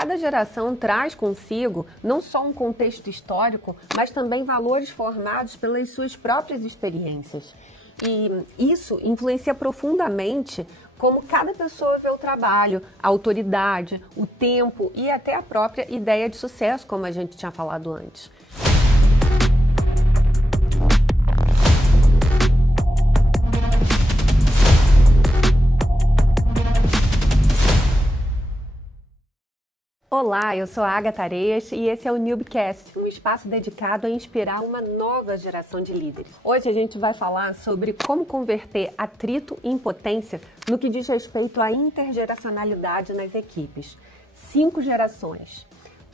Cada geração traz consigo não só um contexto histórico, mas também valores formados pelas suas próprias experiências. E isso influencia profundamente como cada pessoa vê o trabalho, a autoridade, o tempo e até a própria ideia de sucesso, como a gente tinha falado antes. Olá, eu sou a Agatha Areias e esse é o Newbcast, um espaço dedicado a inspirar uma nova geração de líderes. Hoje a gente vai falar sobre como converter atrito e impotência no que diz respeito à intergeracionalidade nas equipes. 5 gerações,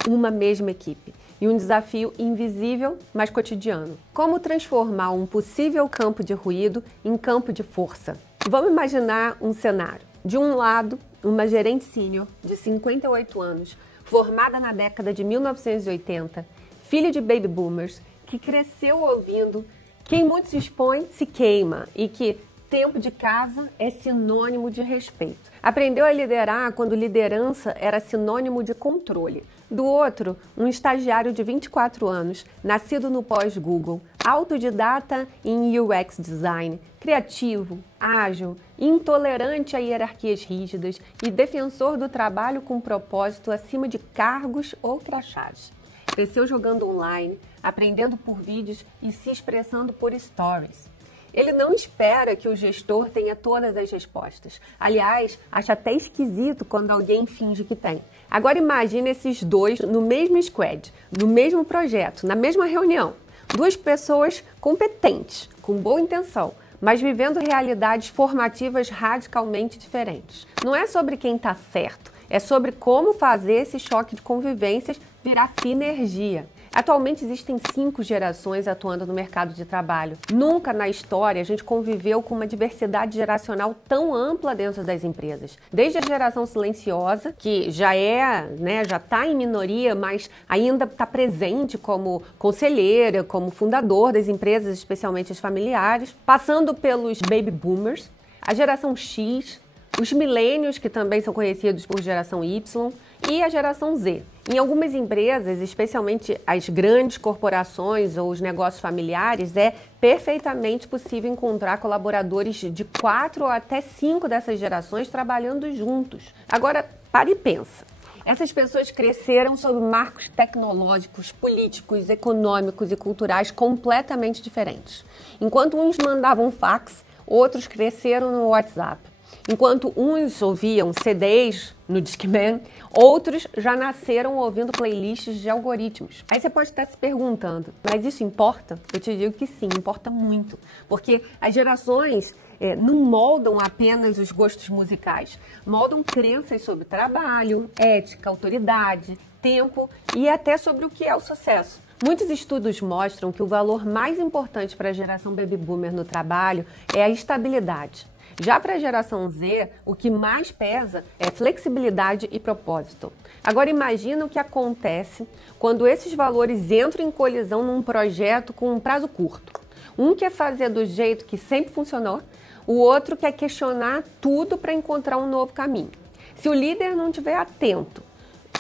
uma mesma equipe e um desafio invisível, mas cotidiano. Como transformar um possível campo de ruído em campo de força? Vamos imaginar um cenário. De um lado, uma gerente sênior de 58 anos, formada na década de 1980, filha de baby boomers, que cresceu ouvindo "quem muito se expõe, se queima" e que tempo de casa é sinônimo de respeito. Aprendeu a liderar quando liderança era sinônimo de controle. Do outro, um estagiário de 24 anos, nascido no pós-Google, autodidata em UX design, criativo, ágil, intolerante a hierarquias rígidas e defensor do trabalho com propósito acima de cargos ou crachás. Cresceu jogando online, aprendendo por vídeos e se expressando por stories. Ele não espera que o gestor tenha todas as respostas. Aliás, acha até esquisito quando alguém finge que tem. Agora imagine esses dois no mesmo squad, no mesmo projeto, na mesma reunião. 2 pessoas competentes, com boa intenção, mas vivendo realidades formativas radicalmente diferentes. Não é sobre quem está certo, é sobre como fazer esse choque de convivências virar sinergia. Atualmente existem 5 gerações atuando no mercado de trabalho. Nunca na história a gente conviveu com uma diversidade geracional tão ampla dentro das empresas. Desde a geração silenciosa, que já está em minoria, mas ainda está presente como conselheira, como fundador das empresas, especialmente as familiares, passando pelos baby boomers, a geração X, os millennials, que também são conhecidos por geração Y, e a geração Z. Em algumas empresas, especialmente as grandes corporações ou os negócios familiares, é perfeitamente possível encontrar colaboradores de 4 ou até 5 dessas gerações trabalhando juntos. Agora, para e pensa. Essas pessoas cresceram sob marcos tecnológicos, políticos, econômicos e culturais completamente diferentes. Enquanto uns mandavam fax, outros cresceram no WhatsApp. Enquanto uns ouviam CDs no Discman, outros já nasceram ouvindo playlists de algoritmos. Aí você pode estar se perguntando, mas isso importa? Eu te digo que sim, importa muito. Porque as gerações não moldam apenas os gostos musicais, moldam crenças sobre trabalho, ética, autoridade, tempo e até sobre o que é o sucesso. Muitos estudos mostram que o valor mais importante para a geração baby boomer no trabalho é a estabilidade. Já para a geração Z, o que mais pesa é flexibilidade e propósito. Agora imagina o que acontece quando esses valores entram em colisão num projeto com um prazo curto. Um quer fazer do jeito que sempre funcionou, o outro quer questionar tudo para encontrar um novo caminho. Se o líder não estiver atento,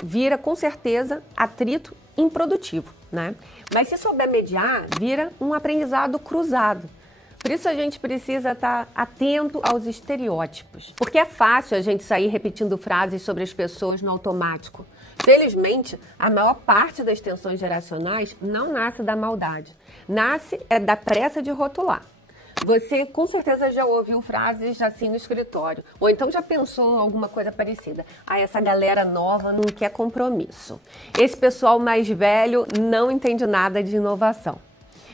vira com certeza atrito improdutivo, né? Mas se souber mediar, vira um aprendizado cruzado. Por isso a gente precisa estar atento aos estereótipos, porque é fácil a gente sair repetindo frases sobre as pessoas no automático. Felizmente, a maior parte das tensões geracionais não nasce da maldade, nasce da pressa de rotular. Você com certeza já ouviu frases assim no escritório, ou então já pensou em alguma coisa parecida. Essa galera nova não quer compromisso. Esse pessoal mais velho não entende nada de inovação.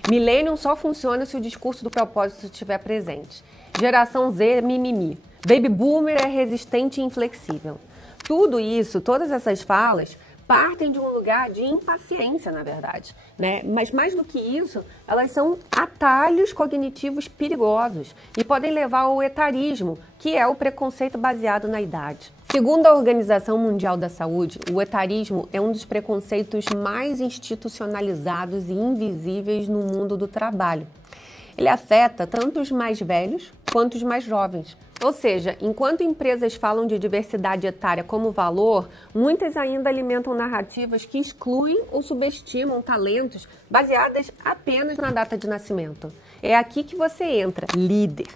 Millennium só funciona se o discurso do propósito estiver presente. Geração Z é mimimi. Baby Boomer é resistente e inflexível. Tudo isso, todas essas falas, partem de um lugar de impaciência, na verdade, né? Mas mais do que isso, elas são atalhos cognitivos perigosos e podem levar ao etarismo, que é o preconceito baseado na idade. Segundo a Organização Mundial da Saúde, o etarismo é um dos preconceitos mais institucionalizados e invisíveis no mundo do trabalho. Ele afeta tanto os mais velhos quanto os mais jovens, Ou seja, enquanto empresas falam de diversidade etária como valor, muitas ainda alimentam narrativas que excluem ou subestimam talentos baseadas apenas na data de nascimento. É aqui que você entra, líder.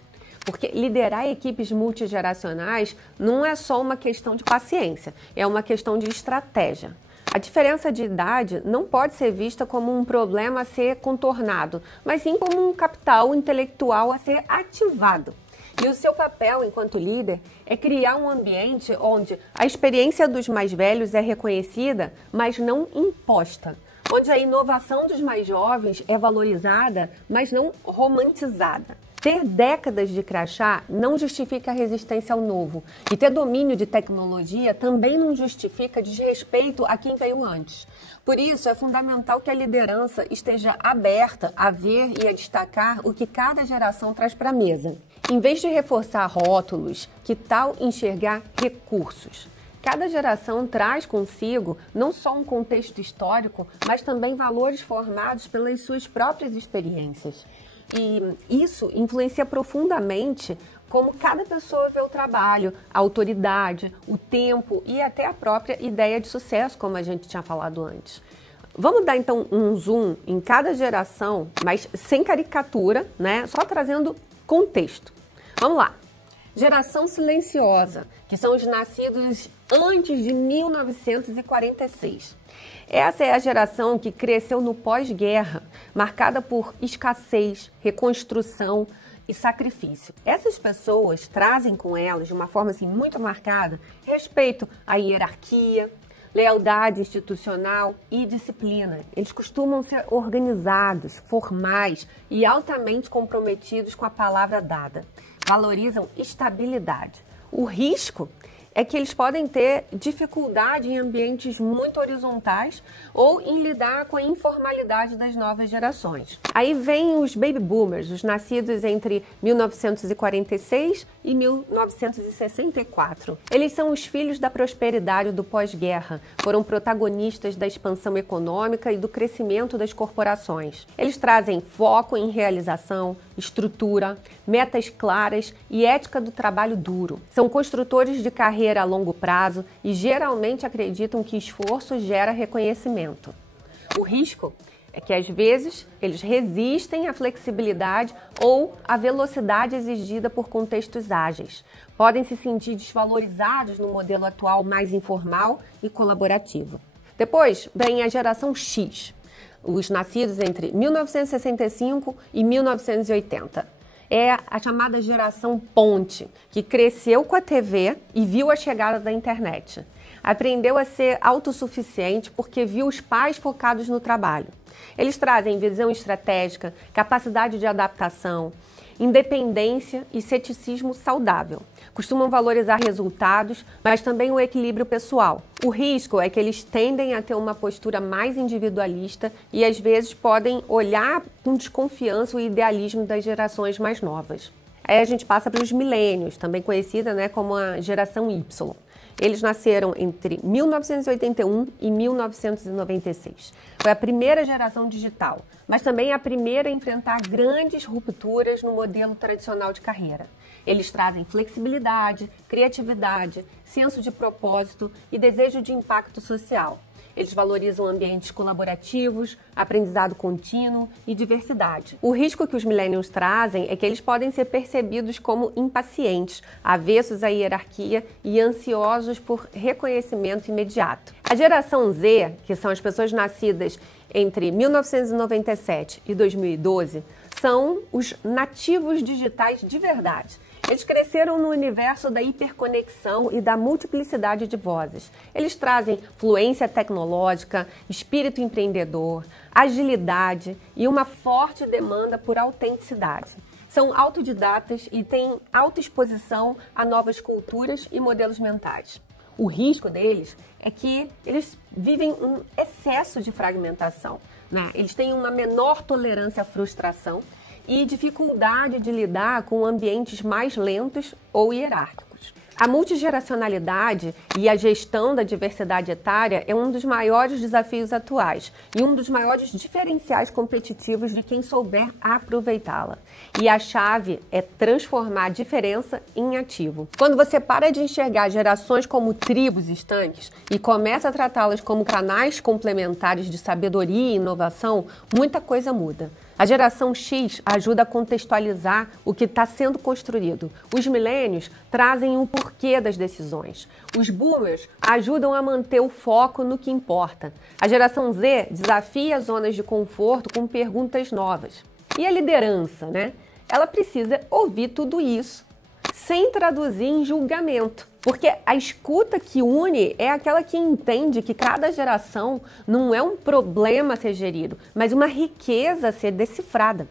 Porque liderar equipes multigeracionais não é só uma questão de paciência, é uma questão de estratégia. A diferença de idade não pode ser vista como um problema a ser contornado, mas sim como um capital intelectual a ser ativado. E o seu papel enquanto líder é criar um ambiente onde a experiência dos mais velhos é reconhecida, mas não imposta. Onde a inovação dos mais jovens é valorizada, mas não romantizada. Ter décadas de crachá não justifica a resistência ao novo. E ter domínio de tecnologia também não justifica desrespeito a quem veio antes. Por isso, é fundamental que a liderança esteja aberta a ver e a destacar o que cada geração traz para a mesa. Em vez de reforçar rótulos, que tal enxergar recursos? Cada geração traz consigo não só um contexto histórico, mas também valores formados pelas suas próprias experiências. E isso influencia profundamente como cada pessoa vê o trabalho, a autoridade, o tempo e até a própria ideia de sucesso, como a gente tinha falado antes. Vamos dar então um zoom em cada geração, mas sem caricatura, né? Só trazendo contexto. Vamos lá. Geração silenciosa, que são os nascidos antes de 1946. Essa é a geração que cresceu no pós-guerra, marcada por escassez, reconstrução e sacrifício. Essas pessoas trazem com elas, de uma forma assim, muito marcada, respeito à hierarquia, lealdade institucional e disciplina. Eles costumam ser organizados, formais e altamente comprometidos com a palavra dada. Valorizam estabilidade. O risco é que eles podem ter dificuldade em ambientes muito horizontais ou em lidar com a informalidade das novas gerações. Aí vem os baby boomers, os nascidos entre 1946 e 1964. Eles são os filhos da prosperidade do pós-guerra, foram protagonistas da expansão econômica e do crescimento das corporações. Eles trazem foco em realização, estrutura, metas claras e ética do trabalho duro. São construtores de carreira a longo prazo e geralmente acreditam que esforço gera reconhecimento. O risco é que, às vezes, eles resistem à flexibilidade ou à velocidade exigida por contextos ágeis. Podem se sentir desvalorizados no modelo atual mais informal e colaborativo. Depois vem a geração X, os nascidos entre 1965 e 1980. É a chamada geração ponte, que cresceu com a TV e viu a chegada da internet. Aprendeu a ser autossuficiente porque viu os pais focados no trabalho. Eles trazem visão estratégica, capacidade de adaptação, independência e ceticismo saudável. Costumam valorizar resultados, mas também o equilíbrio pessoal. O risco é que eles tendem a ter uma postura mais individualista e às vezes podem olhar com desconfiança o idealismo das gerações mais novas. Aí a gente passa para os milênios, também conhecida, né, como a geração Y. Eles nasceram entre 1981 e 1996. Foi a primeira geração digital, mas também a primeira a enfrentar grandes rupturas no modelo tradicional de carreira. Eles trazem flexibilidade, criatividade, senso de propósito e desejo de impacto social. Eles valorizam ambientes colaborativos, aprendizado contínuo e diversidade. O risco que os millennials trazem é que eles podem ser percebidos como impacientes, avessos à hierarquia e ansiosos por reconhecimento imediato. A geração Z, que são as pessoas nascidas entre 1997 e 2012, são os nativos digitais de verdade. Eles cresceram no universo da hiperconexão e da multiplicidade de vozes. Eles trazem fluência tecnológica, espírito empreendedor, agilidade e uma forte demanda por autenticidade. São autodidatas e têm autoexposição a novas culturas e modelos mentais. O risco deles é que eles vivem um excesso de fragmentação, né? Eles têm uma menor tolerância à frustração e dificuldade de lidar com ambientes mais lentos ou hierárquicos. A multigeracionalidade e a gestão da diversidade etária é um dos maiores desafios atuais e um dos maiores diferenciais competitivos de quem souber aproveitá-la. E a chave é transformar a diferença em ativo. Quando você para de enxergar gerações como tribos estanques e começa a tratá-las como canais complementares de sabedoria e inovação, muita coisa muda. A geração X ajuda a contextualizar o que está sendo construído. Os milênios trazem o porquê das decisões. Os boomers ajudam a manter o foco no que importa. A geração Z desafia as zonas de conforto com perguntas novas. E a liderança, né? Ela precisa ouvir tudo isso sem traduzir em julgamento. Porque a escuta que une é aquela que entende que cada geração não é um problema a ser gerido, mas uma riqueza a ser decifrada.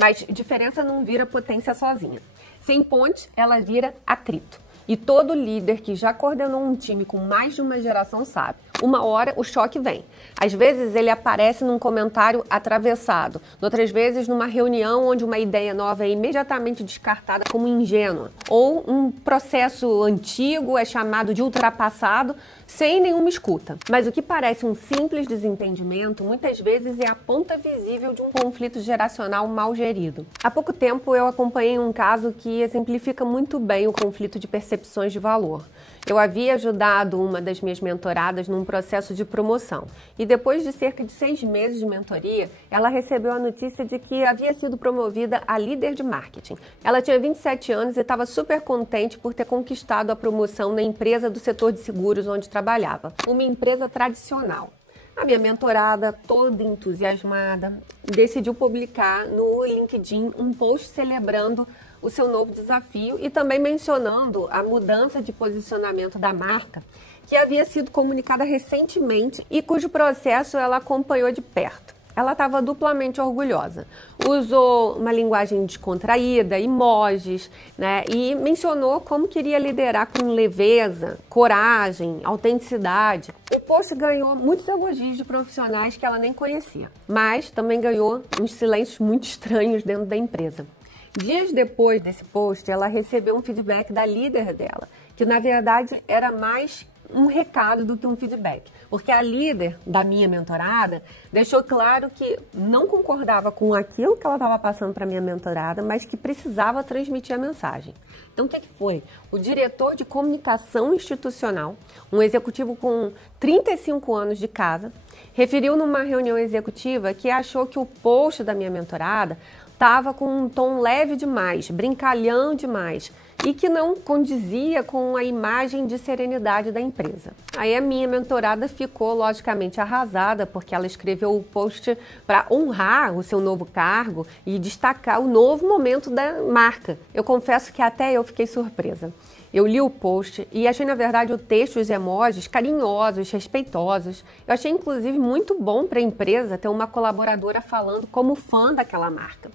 Mas diferença não vira potência sozinha. Sem ponte, ela vira atrito. E todo líder que já coordenou um time com mais de uma geração sabe. Uma hora o choque vem. Às vezes ele aparece num comentário atravessado. Outras vezes numa reunião onde uma ideia nova é imediatamente descartada como ingênua. Ou um processo antigo é chamado de ultrapassado sem nenhuma escuta. Mas o que parece um simples desentendimento, muitas vezes é a ponta visível de um conflito geracional mal gerido. Há pouco tempo eu acompanhei um caso que exemplifica muito bem o conflito de percepções de valor. Eu havia ajudado uma das minhas mentoradas num processo de promoção e depois de cerca de 6 meses de mentoria, ela recebeu a notícia de que havia sido promovida a líder de marketing. Ela tinha 27 anos e estava super contente por ter conquistado a promoção na empresa do setor de seguros onde trabalhava, uma empresa tradicional. A minha mentorada, toda entusiasmada, decidiu publicar no LinkedIn um post celebrando o seu novo desafio e também mencionando a mudança de posicionamento da marca, que havia sido comunicada recentemente e cujo processo ela acompanhou de perto. Ela estava duplamente orgulhosa. Usou uma linguagem descontraída, emojis, né? E mencionou como queria liderar com leveza, coragem, autenticidade. O post ganhou muitos elogios de profissionais que ela nem conhecia, mas também ganhou uns silêncios muito estranhos dentro da empresa. Dias depois desse post, ela recebeu um feedback da líder dela, que na verdade era mais um recado do que um feedback, porque a líder da minha mentorada deixou claro que não concordava com aquilo que ela estava passando para a minha mentorada, mas que precisava transmitir a mensagem. Então, o que foi? O diretor de comunicação institucional, um executivo com 35 anos de casa, referiu numa reunião executiva que achou que o post da minha mentorada estava com um tom leve demais, brincalhão demais e que não condizia com a imagem de serenidade da empresa. Aí a minha mentorada ficou logicamente arrasada porque ela escreveu o post para honrar o seu novo cargo e destacar o novo momento da marca. Eu confesso que até eu fiquei surpresa. Eu li o post e achei, na verdade, o texto e os emojis carinhosos, respeitosos. Eu achei, inclusive, muito bom para a empresa ter uma colaboradora falando como fã daquela marca.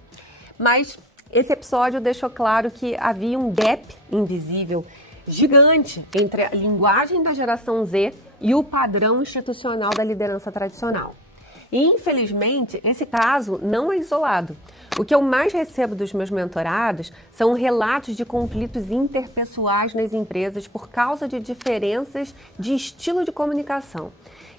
Mas esse episódio deixou claro que havia um gap invisível gigante entre a linguagem da geração Z e o padrão institucional da liderança tradicional. E, infelizmente, esse caso não é isolado. O que eu mais recebo dos meus mentorados são relatos de conflitos interpessoais nas empresas por causa de diferenças de estilo de comunicação.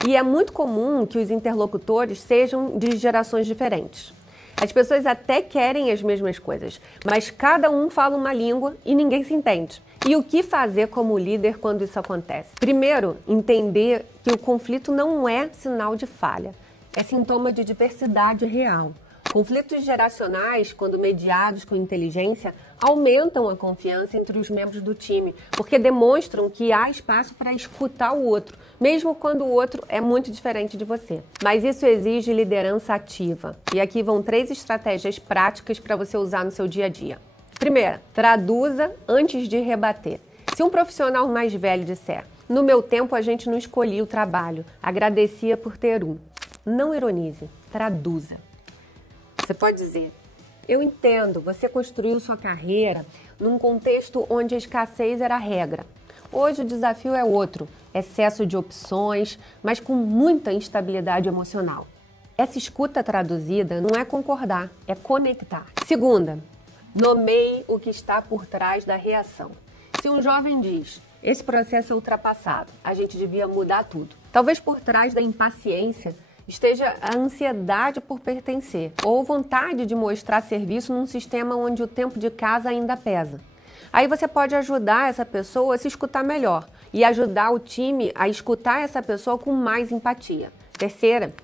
E é muito comum que os interlocutores sejam de gerações diferentes. As pessoas até querem as mesmas coisas, mas cada um fala uma língua e ninguém se entende. E o que fazer como líder quando isso acontece? Primeiro, entender que o conflito não é sinal de falha, é sintoma de diversidade real. Conflitos geracionais, quando mediados com inteligência, aumentam a confiança entre os membros do time, porque demonstram que há espaço para escutar o outro, mesmo quando o outro é muito diferente de você. Mas isso exige liderança ativa. E aqui vão 3 estratégias práticas para você usar no seu dia a dia. Primeira, traduza antes de rebater. Se um profissional mais velho disser, no meu tempo a gente não escolhia o trabalho, agradecia por ter um. Não ironize, traduza. Você pode dizer, eu entendo, você construiu sua carreira num contexto onde a escassez era a regra. Hoje o desafio é outro, excesso de opções, mas com muita instabilidade emocional. Essa escuta traduzida não é concordar, é conectar. Segunda, nomeie o que está por trás da reação. Se um jovem diz, esse processo é ultrapassado, a gente devia mudar tudo. Talvez por trás da impaciência esteja a ansiedade por pertencer ou vontade de mostrar serviço num sistema onde o tempo de casa ainda pesa. Aí você pode ajudar essa pessoa a se escutar melhor e ajudar o time a escutar essa pessoa com mais empatia. Terceira,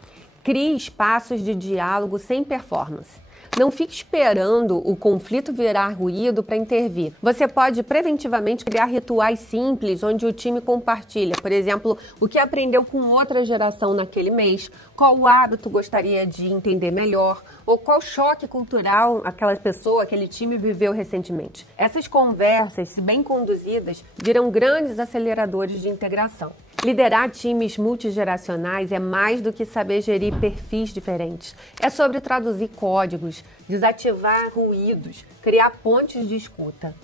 crie espaços de diálogo sem performance. Não fique esperando o conflito virar ruído para intervir. Você pode preventivamente criar rituais simples onde o time compartilha, por exemplo, o que aprendeu com outra geração naquele mês, qual hábito gostaria de entender melhor, ou qual choque cultural aquela pessoa, aquele time viveu recentemente. Essas conversas, se bem conduzidas, viram grandes aceleradores de integração. Liderar times multigeracionais é mais do que saber gerir perfis diferentes. É sobre traduzir códigos, desativar ruídos, criar pontes de escuta.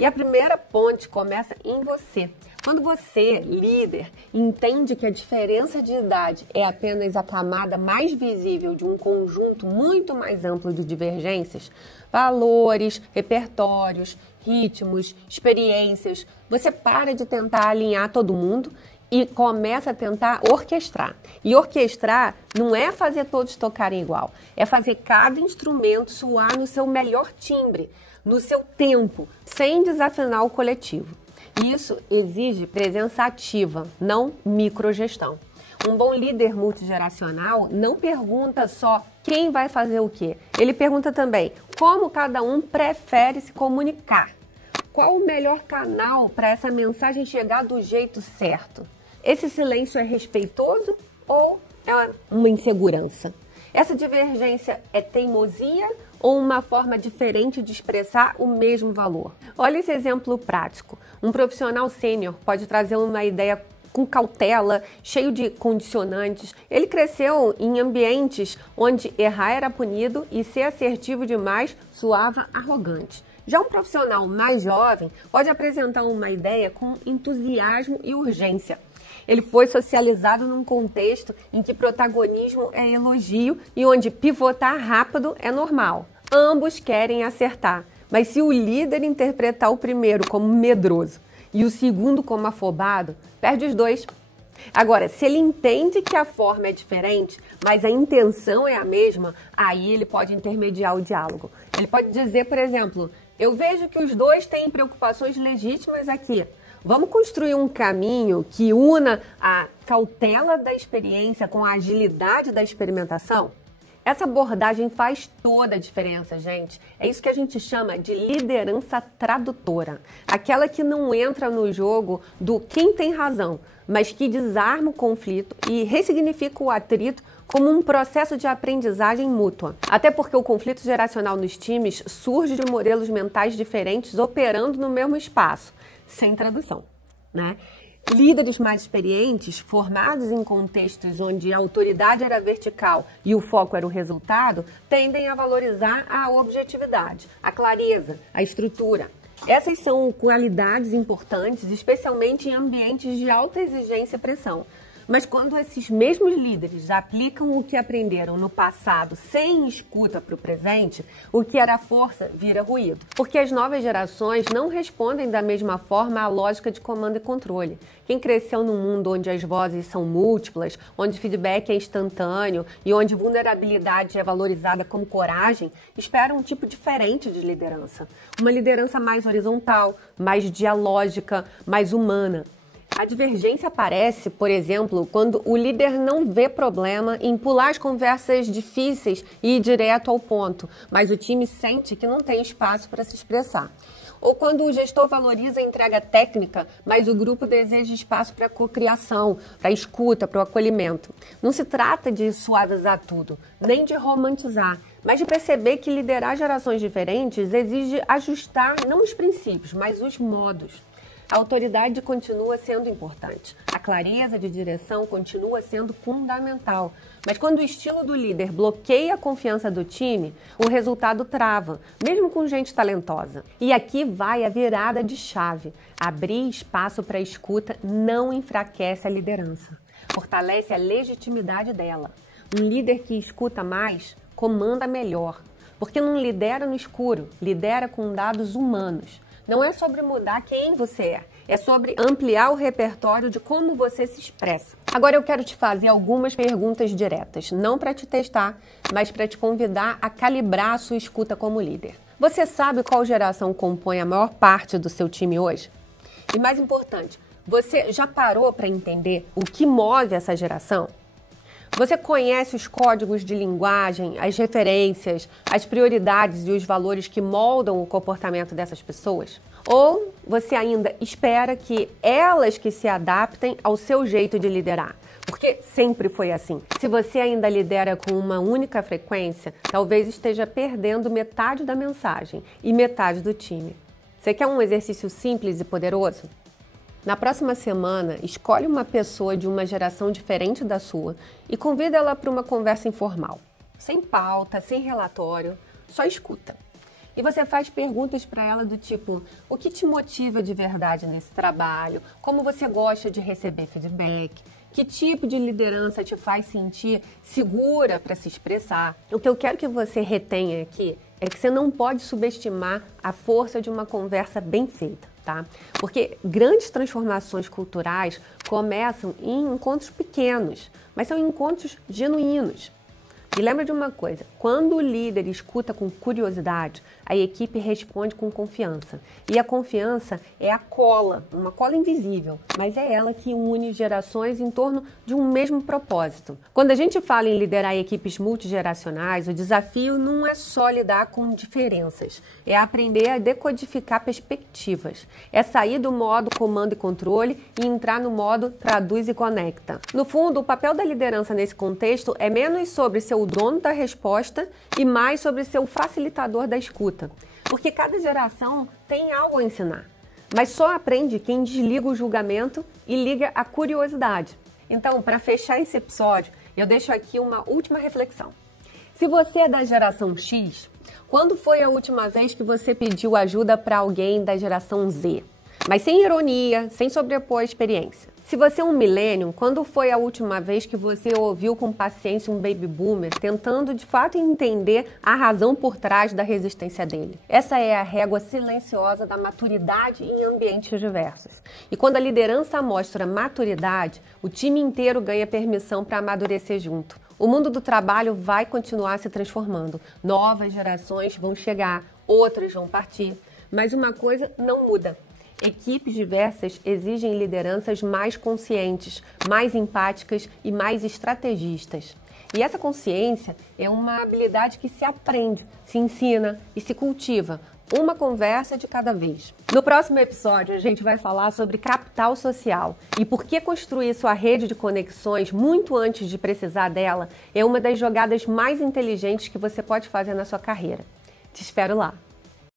E a primeira ponte começa em você. Quando você, líder, entende que a diferença de idade é apenas a camada mais visível de um conjunto muito mais amplo de divergências, valores, repertórios, ritmos, experiências, você para de tentar alinhar todo mundo e começa a tentar orquestrar. E orquestrar não é fazer todos tocarem igual, é fazer cada instrumento soar no seu melhor timbre, no seu tempo, sem desafinar o coletivo. Isso exige presença ativa, não microgestão. Um bom líder multigeracional não pergunta só quem vai fazer o quê. Ele pergunta também como cada um prefere se comunicar. Qual o melhor canal para essa mensagem chegar do jeito certo? Esse silêncio é respeitoso ou é uma insegurança? Essa divergência é teimosia ou uma forma diferente de expressar o mesmo valor? Olha esse exemplo prático. Um profissional sênior pode trazer uma ideia com cautela, cheio de condicionantes. Ele cresceu em ambientes onde errar era punido e ser assertivo demais soava arrogante. Já um profissional mais jovem pode apresentar uma ideia com entusiasmo e urgência. Ele foi socializado num contexto em que protagonismo é elogio e onde pivotar rápido é normal. Ambos querem acertar, mas se o líder interpretar o primeiro como medroso e o segundo como afobado, perde os dois. Agora, se ele entende que a forma é diferente, mas a intenção é a mesma, aí ele pode intermediar o diálogo. Ele pode dizer, por exemplo, eu vejo que os dois têm preocupações legítimas aqui. Vamos construir um caminho que una a cautela da experiência com a agilidade da experimentação? Essa abordagem faz toda a diferença, gente. É isso que a gente chama de liderança tradutora. Aquela que não entra no jogo do quem tem razão, mas que desarma o conflito e ressignifica o atrito como um processo de aprendizagem mútua. Até porque o conflito geracional nos times surge de modelos mentais diferentes operando no mesmo espaço, sem tradução, né? Líderes mais experientes, formados em contextos onde a autoridade era vertical e o foco era o resultado, tendem a valorizar a objetividade, a clareza, a estrutura. Essas são qualidades importantes, especialmente em ambientes de alta exigência e pressão. Mas quando esses mesmos líderes aplicam o que aprenderam no passado sem escuta para o presente, o que era força vira ruído. Porque as novas gerações não respondem da mesma forma à lógica de comando e controle. Quem cresceu num mundo onde as vozes são múltiplas, onde feedback é instantâneo e onde vulnerabilidade é valorizada como coragem, espera um tipo diferente de liderança. Uma liderança mais horizontal, mais dialógica, mais humana. A divergência aparece, por exemplo, quando o líder não vê problema em pular as conversas difíceis e ir direto ao ponto, mas o time sente que não tem espaço para se expressar. Ou quando o gestor valoriza a entrega técnica, mas o grupo deseja espaço para a cocriação, para a escuta, para o acolhimento. Não se trata de suavizar tudo, nem de romantizar, mas de perceber que liderar gerações diferentes exige ajustar não os princípios, mas os modos. A autoridade continua sendo importante. A clareza de direção continua sendo fundamental. Mas quando o estilo do líder bloqueia a confiança do time, o resultado trava, mesmo com gente talentosa. E aqui vai a virada de chave. Abrir espaço para a escuta não enfraquece a liderança. Fortalece a legitimidade dela. Um líder que escuta mais, comanda melhor. Porque não lidera no escuro, lidera com dados humanos. não é sobre mudar quem você é sobre ampliar o repertório de como você se expressa. Agora eu quero te fazer algumas perguntas diretas, não para te testar, mas para te convidar a calibrar a sua escuta como líder. Você sabe qual geração compõe a maior parte do seu time hoje? E mais importante, você já parou para entender o que move essa geração? Você conhece os códigos de linguagem, as referências, as prioridades e os valores que moldam o comportamento dessas pessoas? Ou você ainda espera que elas que se adaptem ao seu jeito de liderar? Porque sempre foi assim. Se você ainda lidera com uma única frequência, talvez esteja perdendo metade da mensagem e metade do time. Você quer um exercício simples e poderoso? Na próxima semana, escolhe uma pessoa de uma geração diferente da sua e convida ela para uma conversa informal. Sem pauta, sem relatório, só escuta. E você faz perguntas para ela do tipo: o que te motiva de verdade nesse trabalho? Como você gosta de receber feedback? Que tipo de liderança te faz sentir segura para se expressar? O que eu quero que você retenha aqui é que você não pode subestimar a força de uma conversa bem feita, tá? Porque grandes transformações culturais começam em encontros pequenos, mas são encontros genuínos. E lembra de uma coisa, quando o líder escuta com curiosidade, a equipe responde com confiança. E a confiança é a cola, uma cola invisível, mas é ela que une gerações em torno de um mesmo propósito. Quando a gente fala em liderar equipes multigeracionais, o desafio não é só lidar com diferenças, é aprender a decodificar perspectivas, é sair do modo comando e controle e entrar no modo traduz e conecta. No fundo, o papel da liderança nesse contexto é menos sobre ser o dono da resposta e mais sobre ser o facilitador da escuta. Porque cada geração tem algo a ensinar, mas só aprende quem desliga o julgamento e liga a curiosidade. Então, para fechar esse episódio, eu deixo aqui uma última reflexão. Se você é da geração X, quando foi a última vez que você pediu ajuda para alguém da geração Z? Mas sem ironia, sem sobrepor a experiência. Se você é um millennium, quando foi a última vez que você ouviu com paciência um baby boomer tentando de fato entender a razão por trás da resistência dele? Essa é a régua silenciosa da maturidade em ambientes diversos. E quando a liderança mostra maturidade, o time inteiro ganha permissão para amadurecer junto. O mundo do trabalho vai continuar se transformando. Novas gerações vão chegar, outras vão partir. Mas uma coisa não muda. Equipes diversas exigem lideranças mais conscientes, mais empáticas e mais estrategistas. E essa consciência é uma habilidade que se aprende, se ensina e se cultiva, uma conversa de cada vez. No próximo episódio, a gente vai falar sobre capital social e por que construir sua rede de conexões muito antes de precisar dela é uma das jogadas mais inteligentes que você pode fazer na sua carreira. Te espero lá!